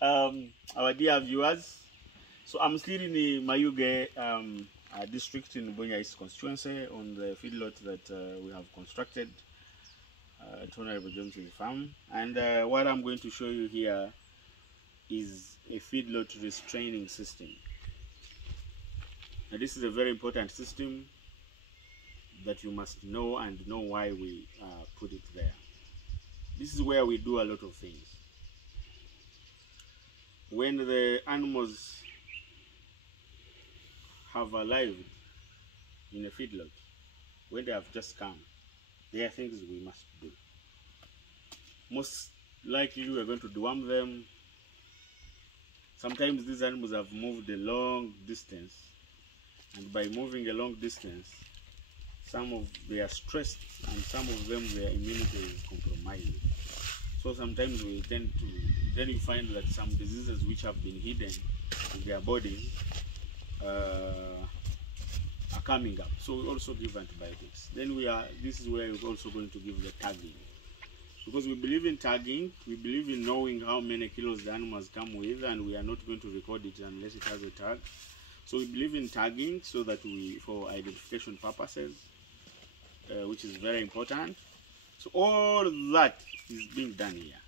Our dear viewers, so I'm still in the Mayuge district in Bunya East constituency on the feedlot that we have constructed at Honorable James's farm, and what I'm going to show you here is a feedlot restraining system. Now, this is a very important system that you must know and know why we put it there. This is where we do a lot of things. When the animals have arrived in a feedlot, when they have just come, there are things we must do. Most likely we are going to deworm them. Sometimes these animals have moved a long distance, and by moving a long distance, some of they are stressed and some of them their immunity is compromised. So sometimes we tend to, then you find that some diseases which have been hidden in their bodies are coming up. So we also give antibiotics. Then this is where we're also going to give the tagging. Because we believe in tagging, we believe in knowing how many kilos the animals come with, and we are not going to record it unless it has a tag. So we believe in tagging so that for identification purposes, which is very important. So all that is being done here.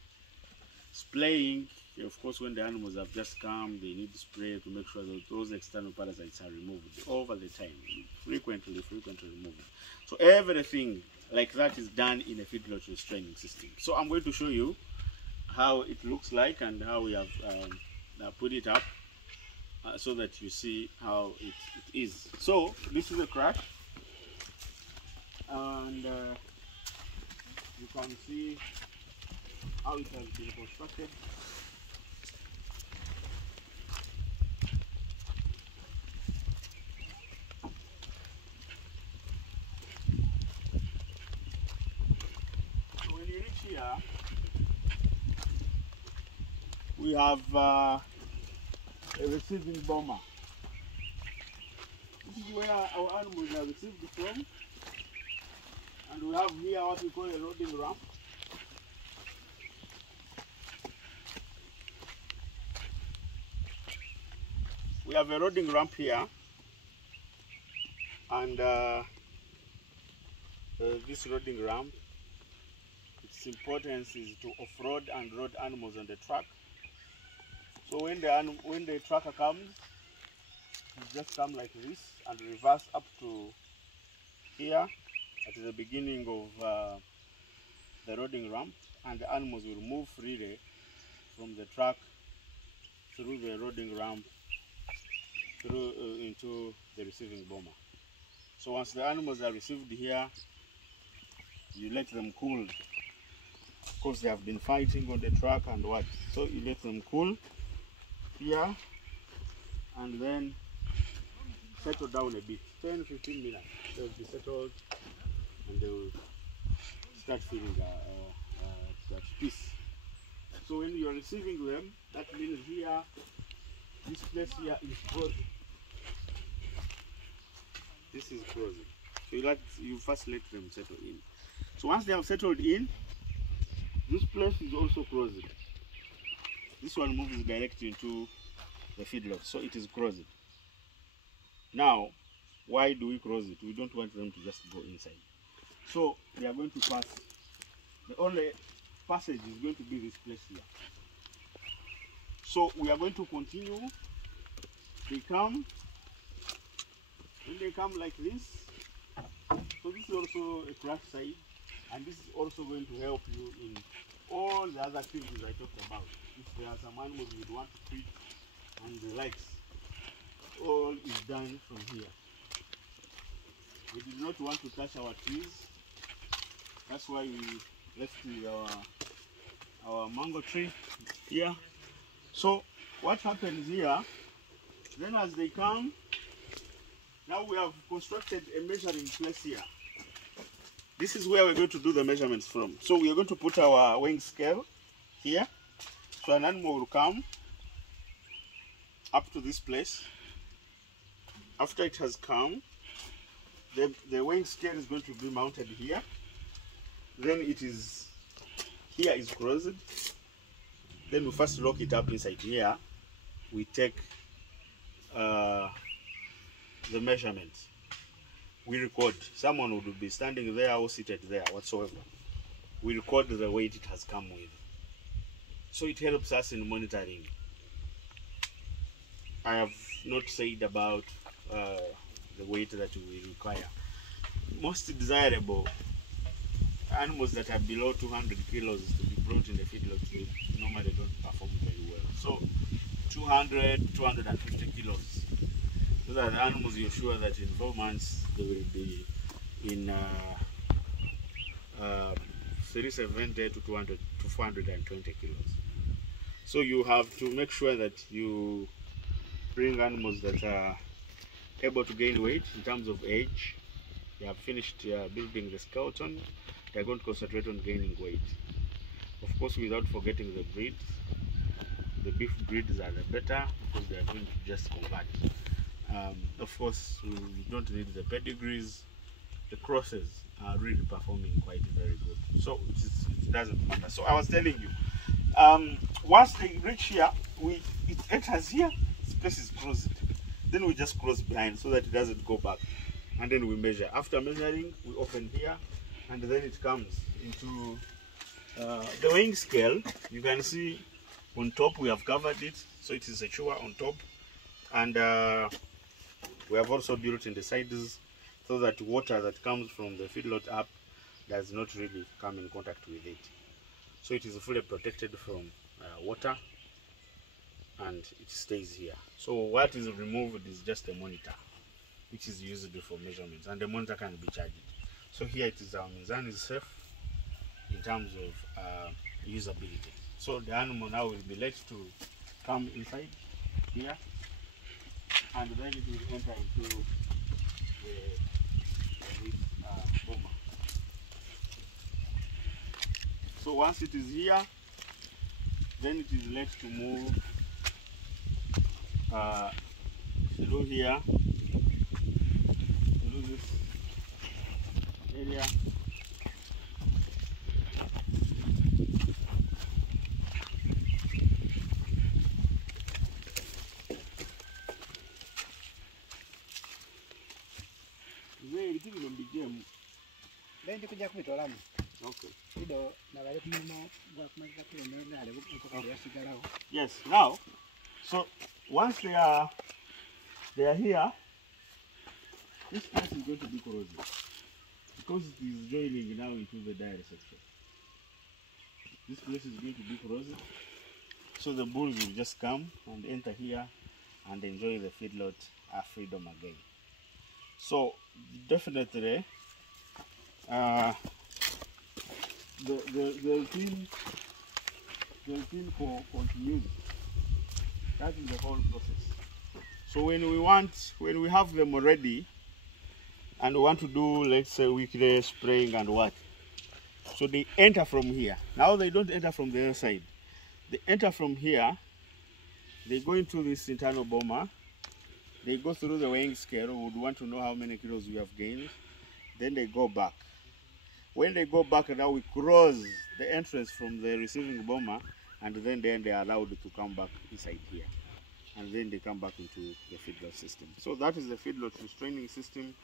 Spraying, of course, when the animals have just come, they need to spray to make sure that those external parasites are removed over the time, frequently removed. So everything like that is done in a feedlot restraining system. So I'm going to show you how it looks like and how we have put it up so that you see how it is. So this is a crash, and you can see how it has been constructed. So when you reach here, we have a receiving bomber. This is where our animals are received from. And we have here what we call a loading ramp. We have a loading ramp here, and this loading ramp, its importance is to off-road and road animals on the track. So when the tracker comes, it just come like this and reverse up to here at the beginning of the loading ramp, and the animals will move freely from the truck through the loading ramp through into the receiving bomber. So once the animals are received here, you let them cool. Of course, they have been fighting on the truck and what. So you let them cool here, and then settle down a bit. 10-15 minutes, they'll be settled, and they will start feeling that peace. So when you are receiving them, that means here, this place here is frozen. This is frozen. So you first let them settle in. So once they have settled in, this place is also frozen. This one moves directly into the feedlot, so it is closed. Now, why do we close it? We don't want them to just go inside. So they are going to pass. The only passage is going to be this place here. So we are going to continue. They come. When they come like this, so this is also a crash side, and this is also going to help you in all the other activities I talked about. If there are some animals you want to feed and the likes, all is done from here. We did not want to touch our trees. That's why we left our mango tree here. So what happens here, then as they come, now we have constructed a measuring place here. This is where we're going to do the measurements from. So we are going to put our weighing scale here. So an animal will come up to this place. After it has come, the weighing scale is going to be mounted here. Then it is, here is closed. Then we first lock it up inside here. We take the measurements. We record. Someone would be standing there or seated there, whatsoever. We record the weight it has come with. So it helps us in monitoring. I have not said about the weight that we require. Most desirable animals that are below 200 kilos to be brought in the feedlot normally don't perform very well. So 200, 250 kilos. Those are the animals you're sure that in 4 months they will be in 370 to 200 to 420 kilos. So you have to make sure that you bring animals that are able to gain weight in terms of age. They have finished building the skeleton. They are going to concentrate on gaining weight. Of course, without forgetting the breeds. The beef breeds are the better because they are going to just convert. Of course, we don't need the pedigrees. The crosses are really performing quite very good. So it doesn't matter. So I was telling you, once they reach here, it enters here, space is closed. Then we just close behind so that it doesn't go back. And then we measure. After measuring, we open here, and then it comes into the weighing scale. You can see on top we have covered it, so it is secure on top. And we have also built in the sides so that water that comes from the feedlot up does not really come in contact with it. So it is fully protected from water, and it stays here. So what is removed is just a monitor, which is used for measurements, and the monitor can be charged. So here it is, our mizan is safe in terms of usability. So the animal now will be let to come inside here, and then it will enter into the boma. So once it is here, then it is let to move through here, through this area. Okay. Yes. Now, so once they are here, this place is going to be corrosive because it is joining now into the dairy section. This place is going to be corrosive, so the bulls will just come and enter here and enjoy the feedlot freedom again. So definitely, the routine continues. That is the whole process. So when we have them ready, and we want to do, let's say, weekly spraying and what, so they enter from here. Now they don't enter from the other side. They enter from here. They go into this internal boma. They go through the weighing scale. We would want to know how many kilos we have gained. Then they go back. When they go back, now we cross the entrance from the receiving boma, and then they are allowed to come back inside here. And then they come back into the feedlot system. So that is the feedlot restraining system,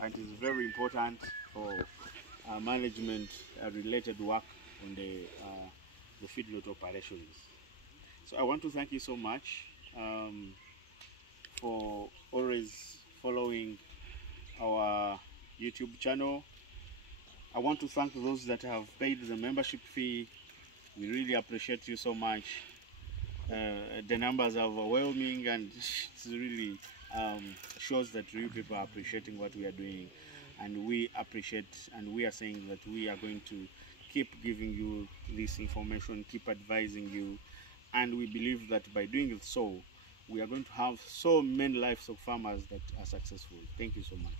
and it is very important for management related work on the feedlot operations. So I want to thank you so much for always following our YouTube channel. I want to thank those that have paid the membership fee. We really appreciate you so much. The numbers are overwhelming, and it really shows that real people are appreciating what we are doing, and we appreciate, and we are saying that we are going to keep giving you this information, keep advising you, and we believe that by doing so, we are going to have so many lives of farmers that are successful. Thank you so much.